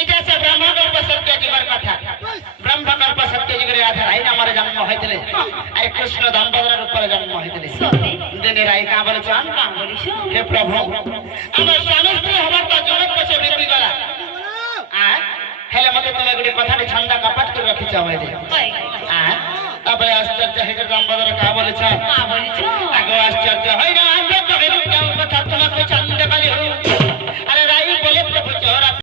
এটা আছে ব্রহ্মকল্প সত্য যুগের কথা। ব্রহ্মকল্প সত্য যুগের আধার আইন আমার জন্ম হয়েছিল আর কৃষ্ণ দামোদরের উপরে জন্ম হয়েছিল। দিনের আই কা বলেছেন হে প্রভু আমার স্বামী স্ত্রী হবার তো জনক পছে বিক্রি করা আর হেলে মতে তুমি গুড়ি কথাটি ছন্দা কপাট করে রাখিছ আমাদের আর তবে আশ্চর্য হে দামোদর কা বলেছেন আগে আশ্চর্য হয় না আমরা তো কথা তোমাকে ছন্দে বলি